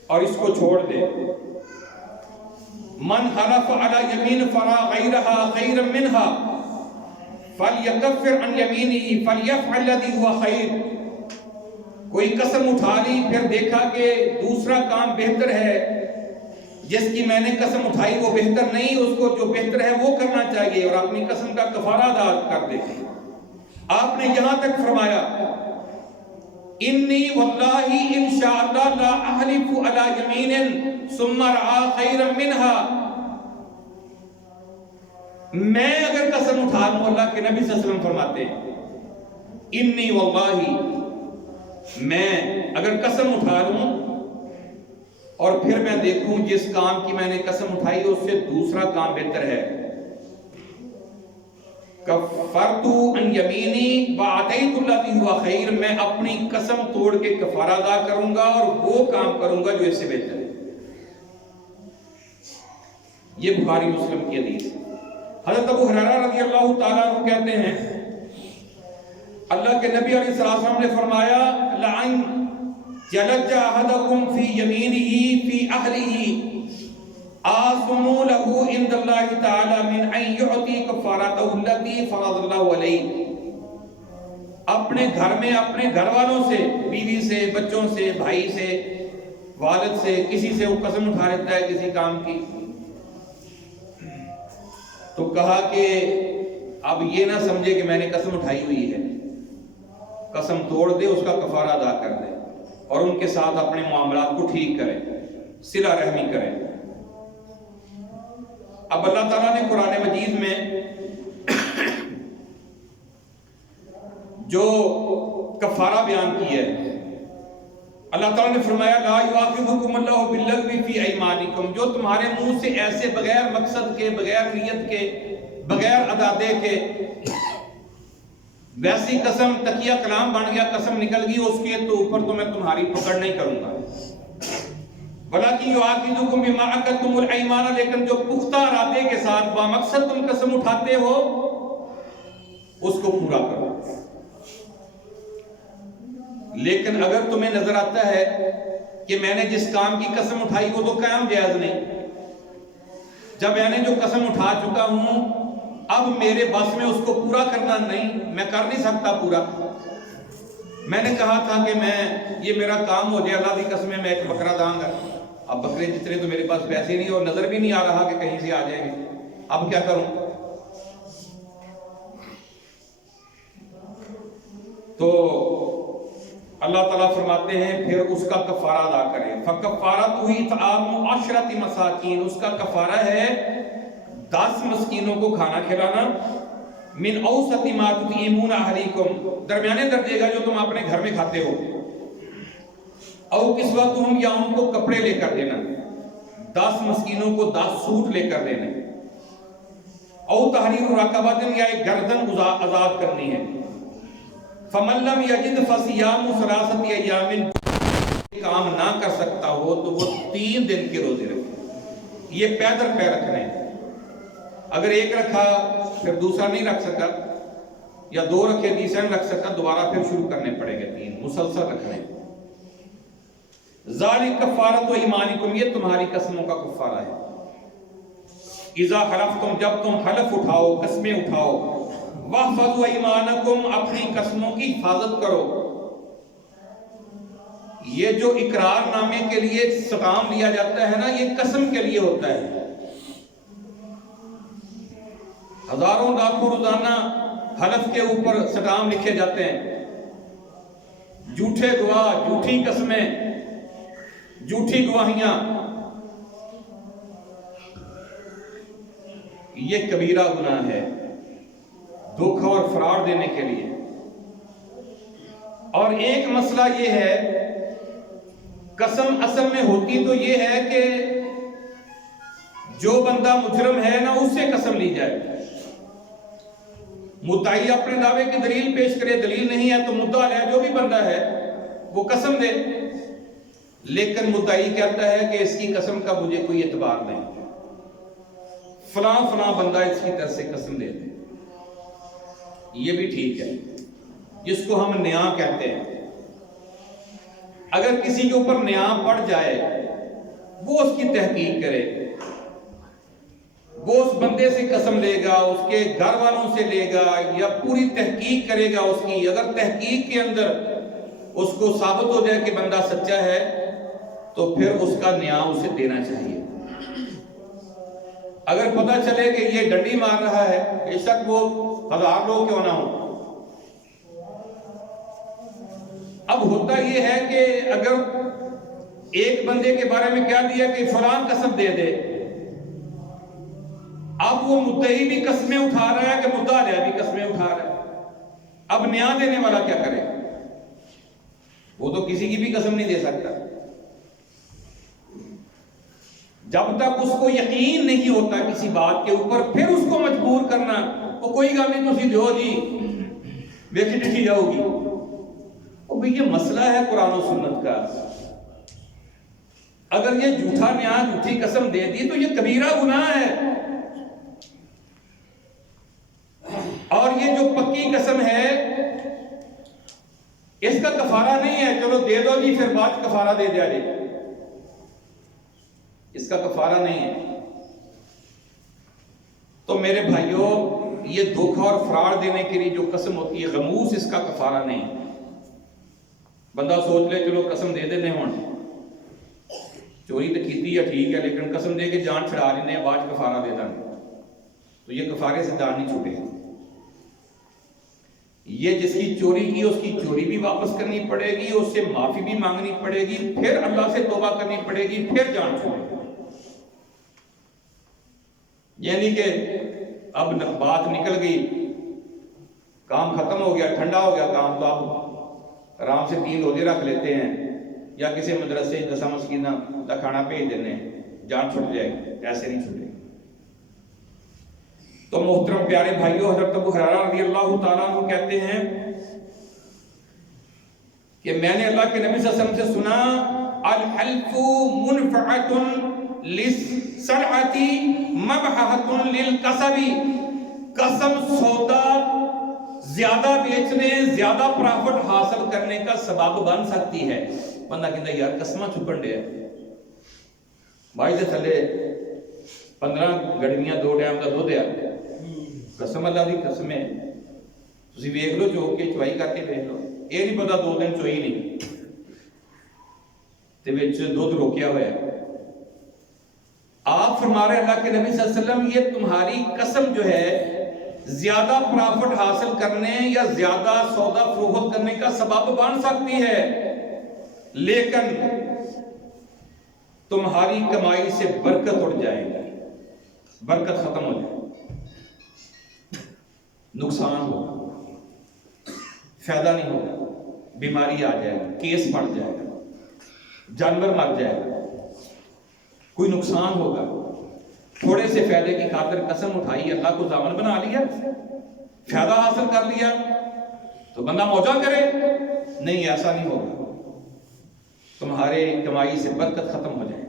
اور اس کو چھوڑ دے۔ من حلف علی یمین فرا غیرها خیرا منها فلیکفر عن یمینہ فلیفعل الذی هو خیر، کوئی قسم اٹھا لی پھر دیکھا کہ دوسرا کام بہتر ہے، جس کی میں نے قسم اٹھائی وہ بہتر نہیں، اس کو جو بہتر ہے وہ کرنا چاہیے اور اپنی قسم کا کفارہ ادا کر دے۔ آپ نے یہاں تک فرمایا انی واللہ انشاءاللہ لا احلف علی یمین ثم رعا خیرا منها، میں اگر قسم اٹھا لوں، اللہ کے نبی صلی اللہ علیہ وسلم فرماتے ہیں انی واللہ، میں اگر قسم اٹھا لوں اور پھر میں دیکھوں جس کام کی میں نے قسم اٹھائی اس سے دوسرا کام بہتر ہے، کفرت عن یمینی وَأَتَيْتُ الَّذِي هُوَ خَيْرٌ، میں اپنی قسم توڑ کے کفارہ ادا کروں گا اور وہ کام کروں گا جو اس سے بہتر ہے۔ یہ بخاری مسلم کی حدیث ہے۔ حضرت ابو ہریرہ رضی اللہ تعالیٰ عنہ کہتے ہیں اللہ کے نبی علیہ السلام نے فرمایا لَعَنْ جَلَجَّ أَحَدَكُمْ فِي يَمِينِهِ فِي أَهْلِهِ آسمو لہو عند اللہ تعالی من ان یعطی کفارتہ التی فرض اللہ علیہ، اپنے گھر میں اپنے گھر والوں سے، بیوی سے، بچوں سے، بھائی سے، والد سے، کسی سے وہ قسم اٹھا لیتا ہے کسی کام کی، تو کہا کہ اب یہ نہ سمجھے کہ میں نے قسم اٹھائی ہوئی ہے، قسم توڑ دے، اس کا کفارہ ادا کر دے اور ان کے ساتھ اپنے معاملات کو ٹھیک کرے، صلہ رحمی کرے۔ اب اللہ تعالیٰ نے قرآن مجید میں جو کفارہ بیان کیا ہے، اللہ تعالیٰ نے فرمایا لا یؤاخذکم اللہ باللغو فی ایمانکم، جو تمہارے منہ سے ایسے بغیر مقصد کے، بغیر نیت کے، بغیر ارادے کے ویسی قسم تکیہ کلام بن گیا، قسم نکل گئی اس کے تو اوپر تو میں تمہاری پکڑ نہیں کروں گا، وَلَكِنْ يُعَاقِبُكُمْ بِمَا عَقَدتُّمُ الْأَيْمَانَ، لیکن جو پختہ ارادے کے ساتھ بامقصد تم قسم اٹھاتے ہو اس کو پورا کرو۔ لیکن اگر تمہیں نظر آتا ہے کہ میں نے جس کام کی قسم اٹھائی وہ تو قیام جائز نہیں، جب میں نے جو قسم اٹھا چکا ہوں اب میرے بس میں اس کو پورا کرنا نہیں، میں کر نہیں سکتا پورا، میں نے کہا تھا کہ میں یہ میرا کام ہو جائے، اللہ کی قسم میں ایک بکرا داں گا، اب بکرے جتنے تو میرے پاس پیسے نہیں اور نظر بھی نہیں آ رہا کہ کہیں سے آ جائیں گے، اب کیا کروں؟ تو اللہ تعالیٰ فرماتے ہیں پھر اس کا کفارہ ادا کریں، فَكَفَّارَتُهُ إِطْعَامُ عَشْرَةِ مَسَاكِينَ، اس کا کفارہ ہے 10 مسکینوں کو کھانا کھلانا، من اوسط ما تطعمون اہلیکم، درمیانے درجے کا جو تم اپنے گھر میں کھاتے ہو، او کسوتہم، یا ان کو کپڑے لے کر دینا، 10 مسکینوں کو 10 سوٹ لے کر دینا، او تحریر رقبۃ، یا ایک گردن آزاد کرنی ہے، فمن لم یجد فصیام ثلاثۃ ایام، کام نہ کر سکتا ہو تو وہ 3 دن کے روزے رکھے، یہ پے در پے رکھنے، اگر ایک رکھا پھر دوسرا نہیں رکھ سکا یا 2 رکھے تیسرا نہیں رکھ سکتا، دوبارہ پھر شروع کرنے پڑے گے 3 مسلسل رکھنے. ذالک کفارۃ ایمانکم، یہ تمہاری قسموں کا کفارہ ہے. اذا حلفتم، جب تم حلف اٹھاؤ، قسمیں اٹھاؤ. واحفظوا ایمانکم، اپنی قسموں کی حفاظت کرو. یہ جو اقرار نامے کے لیے سٹام لیا جاتا ہے نا، یہ قسم کے لیے ہوتا ہے. ہزاروں لاکھوں روزانہ حلف کے اوپر سٹام لکھے جاتے ہیں. جھوٹے گواہ، جھوٹی قسمیں، جھوٹی گواہیاں، یہ کبیرہ گناہ ہے دھوکہ اور فراڈ دینے کے لیے. اور ایک مسئلہ یہ ہے، قسم اصل میں ہوتی تو یہ ہے کہ جو بندہ مجرم ہے نا، اس سے قسم لی جائے. مدعی اپنے دعوے کی دلیل پیش کرے، دلیل نہیں ہے تو مدعا علیہ جو بھی بندہ ہے وہ قسم دے. لیکن مدعی کہتا ہے کہ اس کی قسم کا مجھے کوئی اعتبار نہیں، فلاں فلاں بندہ اس کی طرف سے قسم دے دے، یہ بھی ٹھیک ہے، جس کو ہم نیاں کہتے ہیں. اگر کسی کے اوپر نیاں پڑ جائے، وہ اس کی تحقیق کرے، وہ اس بندے سے قسم لے گا، اس کے گھر والوں سے لے گا، یا پوری تحقیق کرے گا اس کی. اگر تحقیق کے اندر اس کو ثابت ہو جائے کہ بندہ سچا ہے تو پھر اس کا نیاں اسے دینا چاہیے. اگر پتہ چلے کہ یہ ڈنڈی مار رہا ہے، بے شک وہ 1000 لوگ کیوں نہ ہوں. اب ہوتا یہ ہے کہ اگر ایک بندے کے بارے میں کہہ دیا کہ فلاں قسم دے دے، اب وہ مدعی بھی قسمیں اٹھا رہا ہے کہ مدعا علیہ بھی قسمیں اٹھا رہا ہے. اب نیاں دینے والا کیا کرے؟ وہ تو کسی کی بھی قسم نہیں دے سکتا. جب تک اس کو یقین نہیں ہوتا کسی بات کے اوپر، پھر اس کو مجبور کرنا، وہ کوئی گل نہیں تسی دیو جی ویکھی ڈٹھی جاؤ گی. وہ بھی یہ مسئلہ ہے قرآن و سنت کا. اگر یہ جھوٹا نیاں، جھوٹی قسم دے دی تو یہ کبیرہ گناہ ہے. اور یہ جو پکی قسم ہے اس کا کفارہ نہیں ہے چلو دے دو جی پھر بعد کفارہ دے دیا جائے، اس کا کفارہ نہیں ہے. تو میرے بھائیوں، یہ دھوکہ اور فراڈ دینے کے لیے جو قسم ہوتی ہے غموس، اس کا کفارہ نہیں. بندہ سوچ لے چلو قسم دے دینے ہوں، چوری تو کیتی ہے ٹھیک ہے، لیکن قسم دے کے جان چھڑا لینے ہیں، بعد کفارہ دے دیں، تو یہ کفارے سے جان نہیں چھوٹے. یہ جس کی چوری کی اس کی چوری بھی واپس کرنی پڑے گی، اس سے معافی بھی مانگنی پڑے گی، پھر اللہ سے توبہ کرنی پڑے گی، پھر جان چھوڑے گی. یعنی کہ اب بات نکل گئی، کام ختم ہو گیا، ٹھنڈا ہو گیا کام، تو اب آرام سے 3 روزے رکھ لیتے ہیں، یا کسی مدرسے 10 مسکینہ کا کھانا بھیج دینے، جان چھوٹ جائے گی. ایسے نہیں چھوٹے. تو محترم پیارے بھائیوں، حضرت ابو ہریرہ رضی اللہ تعالیٰ عنہ کہتے ہیں کہ میں نے اللہ کے نبی صلی اللہ علیہ وسلم سے سنا، الحلف منفعۃ للسلعۃ مبحۃ للکسب. قسم سودا زیادہ بیچنے، زیادہ پرافٹ حاصل کرنے کا سبب بن سکتی ہے. بندہ کہتا ہے یار قسمہ چھپن دے بھائی دے تھلے 15 گڑویاں 2 ٹائم کا دودھ ہے، قسم اللہ دی قسم ہے. تسی ویکھ لو چو کے چوائی کر کے ویکھ لو، یہ نہیں پتا 2 دن چوئی نہیں تے وچ دودھ روکیا ہوا ہے. آپ فرما رہے اللہ کے نبی صلی اللہ علیہ وسلم، یہ تمہاری قسم جو ہے زیادہ پرافٹ حاصل کرنے یا زیادہ سودا فروخت کرنے کا سبب بن سکتی ہے، لیکن تمہاری کمائی سے برکت اڑ جائے گی، برکت ختم ہو جائے گی، نقصان ہوگا، فائدہ نہیں ہوگا، بیماری آ جائے گی، کیس پڑ جائے گا، جانور مر جائے گا، کوئی نقصان ہوگا. تھوڑے سے فائدے کی خاطر قسم اٹھائی، اللہ کو ضامن بنا لیا، فائدہ حاصل کر لیا تو بندہ موجہ کرے. نہیں، ایسا نہیں ہوگا، تمہارے کمائی سے برکت ختم ہو جائے.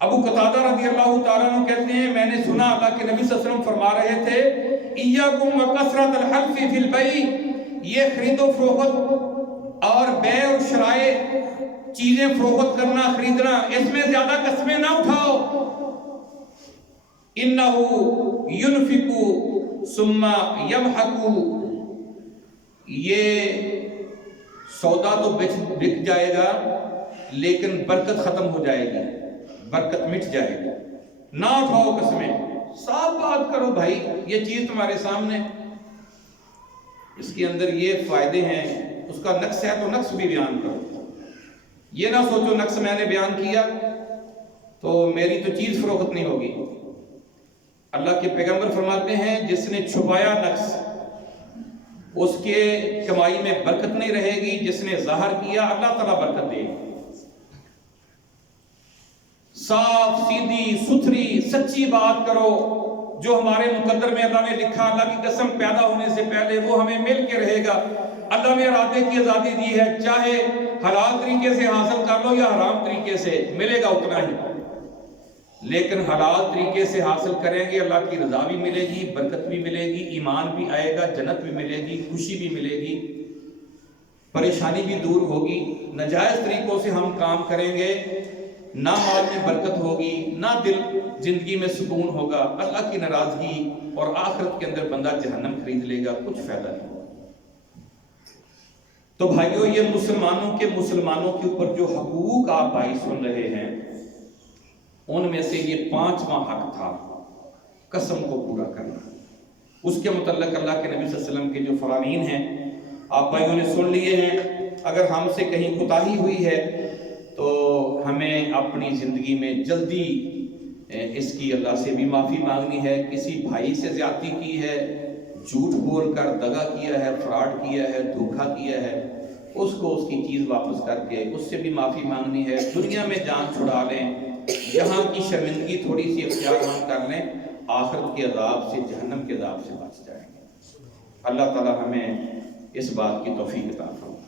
ابو قتادہ رضی اللہ تعالیٰ عنہ کہتے ہیں میں نے سنا اللہ کے نبی صلی اللہ علیہ وسلم فرما رہے تھے ایاکم وکثرۃ الحلف فی البیع، یہ خرید و فروخت اور بے اور شرائع، چیزیں فروخت کرنا خریدنا، اس میں زیادہ قسمیں نہ اٹھاؤ. انہ ینفق ثم یمحق، یہ سودا تو بک جائے گا لیکن برکت ختم ہو جائے گی، برکت مٹ جائے گی. نہ اٹھاؤ قسمیں، صاف بات کرو بھائی یہ چیز تمہارے سامنے، اس کے اندر یہ فائدے ہیں، اس کا نقص ہے تو نقص بھی بیان کرو. یہ نہ سوچو نقص میں نے بیان کیا تو میری تو چیز فروخت نہیں ہوگی. اللہ کے پیغمبر فرماتے ہیں جس نے چھپایا نقص اس کے کمائی میں برکت نہیں رہے گی، جس نے ظاہر کیا اللہ تعالیٰ برکت دے گی. صاف سیدھی ستھری سچی بات کرو، جو ہمارے مقدر میں اللہ نے لکھا، اللہ کی قسم پیدا ہونے سے پہلے وہ ہمیں مل کے رہے گا. اللہ نے ارادے کی آزادی دی ہے، چاہے حلال طریقے سے حاصل کر لو یا حرام طریقے سے، ملے گا اتنا ہی. لیکن حلال طریقے سے حاصل کریں گے اللہ کی رضا بھی ملے گی، برکت بھی ملے گی، ایمان بھی آئے گا، جنت بھی ملے گی، خوشی بھی ملے گی، پریشانی بھی دور ہوگی. ناجائز طریقوں سے ہم کام کریں گے، نہ مال میں برکت ہوگی، نہ دل زندگی میں سکون ہوگا، اللہ کی ناراضگی اور آخرت کے اندر بندہ جہنم خرید لے گا، کچھ فائدہ نہیں. تو بھائیو یہ مسلمانوں کے اوپر جو حقوق آپ بھائی سن رہے ہیں، ان میں سے یہ 5واں حق تھا قسم کو پورا کرنا. اس کے متعلق اللہ کے نبی صلی اللہ علیہ وسلم کے جو فرامین ہیں آپ بھائیوں نے سن لیے ہیں. اگر ہم سے کہیں کوتاہی ہوئی ہے تو ہمیں اپنی زندگی میں جلدی اس کی اللہ سے بھی معافی مانگنی ہے. کسی بھائی سے زیادتی کی ہے، جھوٹ بول کر دغا کیا ہے، فراڈ کیا ہے، دھوکہ کیا ہے، اس کو اس کی چیز واپس کر کے اس سے بھی معافی مانگنی ہے. دنیا میں جان چھڑا لیں، یہاں کی شرمندگی تھوڑی سی اختیار مند کر لیں، آخرت کے عذاب سے، جہنم کے عذاب سے بچ جائیں گے. اللہ تعالی ہمیں اس بات کی توفیق عطا فرمائے.